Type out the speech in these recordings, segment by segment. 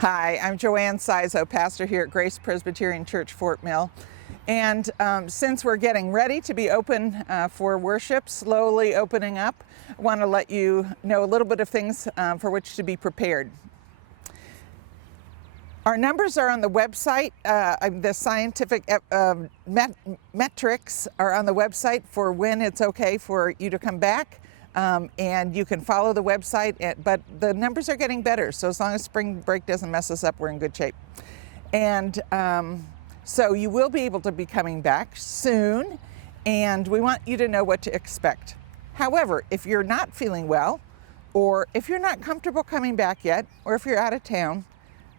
Hi, I'm Joanne Sizo, pastor here at Grace Presbyterian Church, Fort Mill. And since we're getting ready to be open for worship, slowly opening up, I want to let you know a little bit of things for which to be prepared. Our numbers are on the website. The scientific metrics are on the website for when it's okay for you to come back. And you can follow the website, but the numbers are getting better. So as long as spring break doesn't mess us up, we're in good shape. And so you will be able to be coming back soon, and we want you to know what to expect. However, if you're not feeling well, or if you're not comfortable coming back yet, or if you're out of town,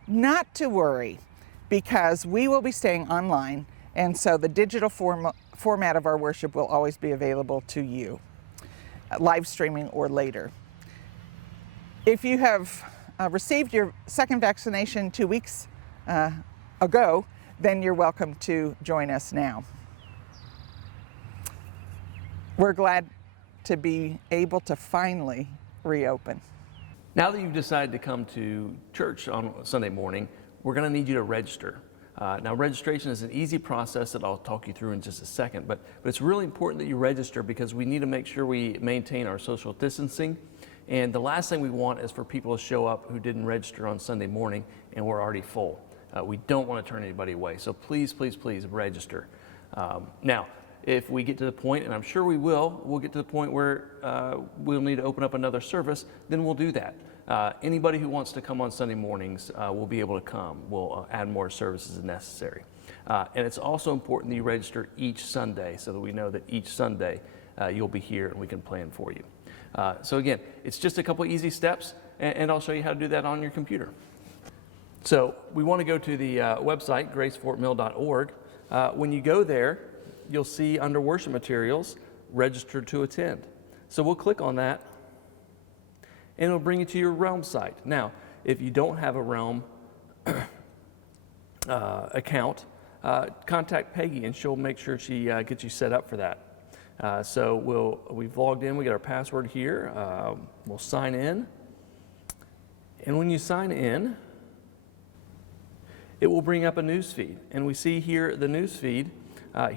not to worry, because we will be staying online, and so the digital format of our worship will always be available to you, live streaming or later. If you have received your second vaccination 2 weeks ago, then you're welcome to join us now. We're glad to be able to finally reopen. Now that you've decided to come to church on Sunday morning, we're going to need you to register. Now, registration is an easy process that I'll talk you through in just a second, but it's really important that you register because we need to make sure we maintain our social distancing. And the last thing we want is for people to show up who didn't register on Sunday morning and we're already full. We don't want to turn anybody away, so please, please, please register. Now, if we get to the point, and I'm sure we'll get to the point where we'll need to open up another service, then we'll do that. Anybody who wants to come on Sunday mornings will be able to come. We'll add more services as necessary. And it's also important that you register each Sunday so that we know that each Sunday you'll be here and we can plan for you. So again, it's just a couple easy steps, and I'll show you how to do that on your computer. So we want to go to the website, gracefortmill.org. When you go there, you'll see under worship materials, register to attend. So we'll click on that, and it'll bring you to your Realm site. Now, if you don't have a Realm account, contact Peggy, and she'll make sure she gets you set up for that. So we've logged in, we get our password here, we'll sign in, and when you sign in, it will bring up a news feed, and we see here the news feed.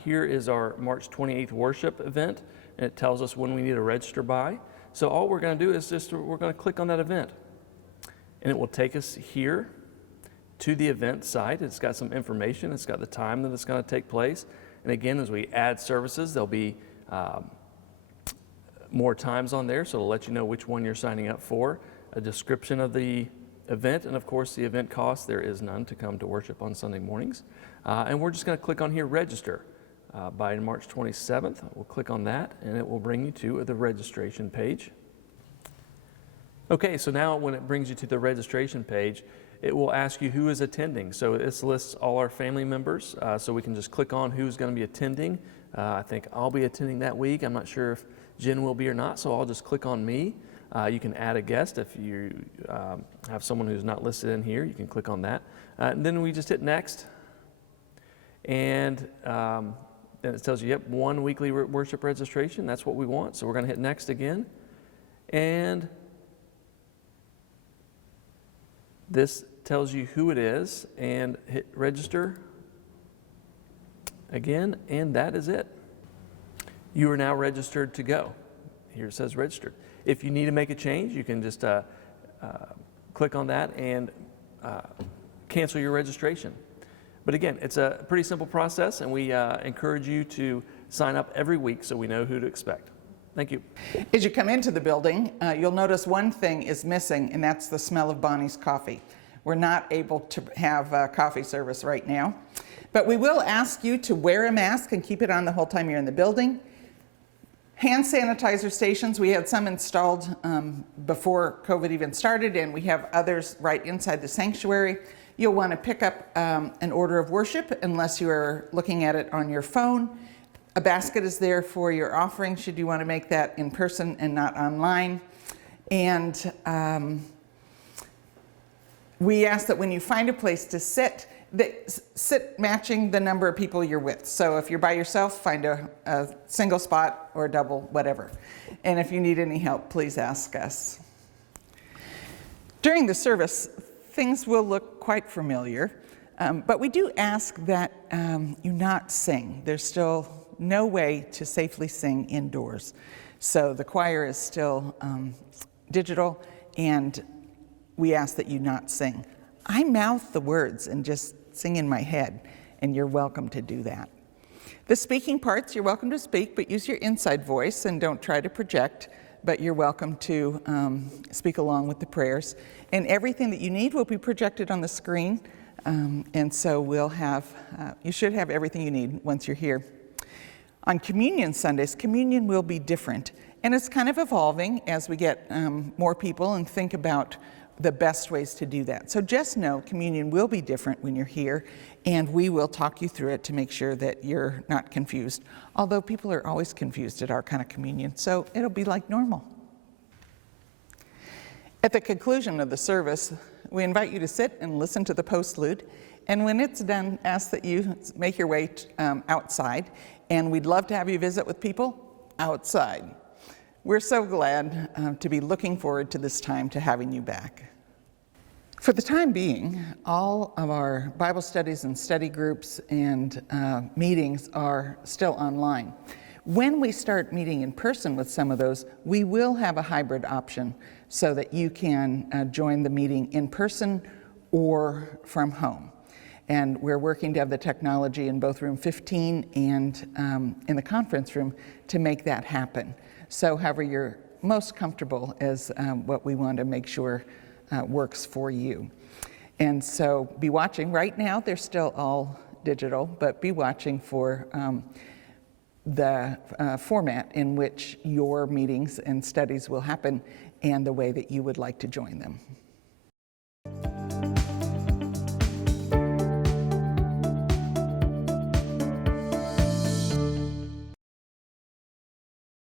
Here is our March 28th worship event, and it tells us when we need to register by. So all we're going to do is we're going to click on that event, and it will take us here to the event site. It's got some information. It's got the time that it's going to take place. And again, as we add services, there'll be more times on there, so it'll let you know which one you're signing up for, a description of the event, and of course the event cost. There is none to come to worship on Sunday mornings. And we're just going to click on here, register. By March 27th, we'll click on that, and it will bring you to the registration page. Okay, so now when it brings you to the registration page, it will ask you who is attending. So this lists all our family members, so we can just click on who's going to be attending. I think I'll be attending that week. I'm not sure if Jen will be or not, so I'll just click on me. You can add a guest if you have someone who's not listed in here. You can click on that. And then we just hit next. And then it tells you, yep, one weekly worship registration. That's what we want. So we're going to hit next again. And this tells you who it is. And hit register again. And that is it. You are now registered to go. Here it says registered. If you need to make a change, you can just click on that and cancel your registration. But again, it's a pretty simple process, and we encourage you to sign up every week so we know who to expect. Thank you. As you come into the building, you'll notice one thing is missing, and that's the smell of Bonnie's coffee. We're not able to have coffee service right now, but we will ask you to wear a mask and keep it on the whole time you're in the building. Hand sanitizer stations, we had some installed before COVID even started, and we have others right inside the sanctuary. You'll want to pick up an order of worship unless you are looking at it on your phone. A basket is there for your offering should you want to make that in person and not online. And we ask that when you find a place to sit, sit matching the number of people you're with. So if you're by yourself, find a single spot or a double, whatever. And if you need any help, please ask us. During the service, things will look quite familiar, but we do ask that you not sing. There's still no way to safely sing indoors. So the choir is still digital, and we ask that you not sing. I mouth the words and just sing in my head, and you're welcome to do that. The speaking parts, you're welcome to speak, but use your inside voice and don't try to project, but you're welcome to speak along with the prayers. And everything that you need will be projected on the screen, and so we'll have, you should have everything you need once you're here. On Communion Sundays, communion will be different, and it's kind of evolving as we get more people and think about the best ways to do that. So just know communion will be different when you're here, and we will talk you through it to make sure that you're not confused. Although people are always confused at our kind of communion, so it'll be like normal. At the conclusion of the service, we invite you to sit and listen to the postlude, and when it's done, ask that you make your way outside, and we'd love to have you visit with people outside. We're so glad to be looking forward to this time to having you back. For the time being, all of our Bible studies and study groups and meetings are still online. When we start meeting in person with some of those, we will have a hybrid option so that you can join the meeting in person or from home. And we're working to have the technology in both room 15 and in the conference room to make that happen. So however you're most comfortable is what we want to make sure works for you. And so be watching. Right now, they're still all digital, but be watching for the format in which your meetings and studies will happen and the way that you would like to join them.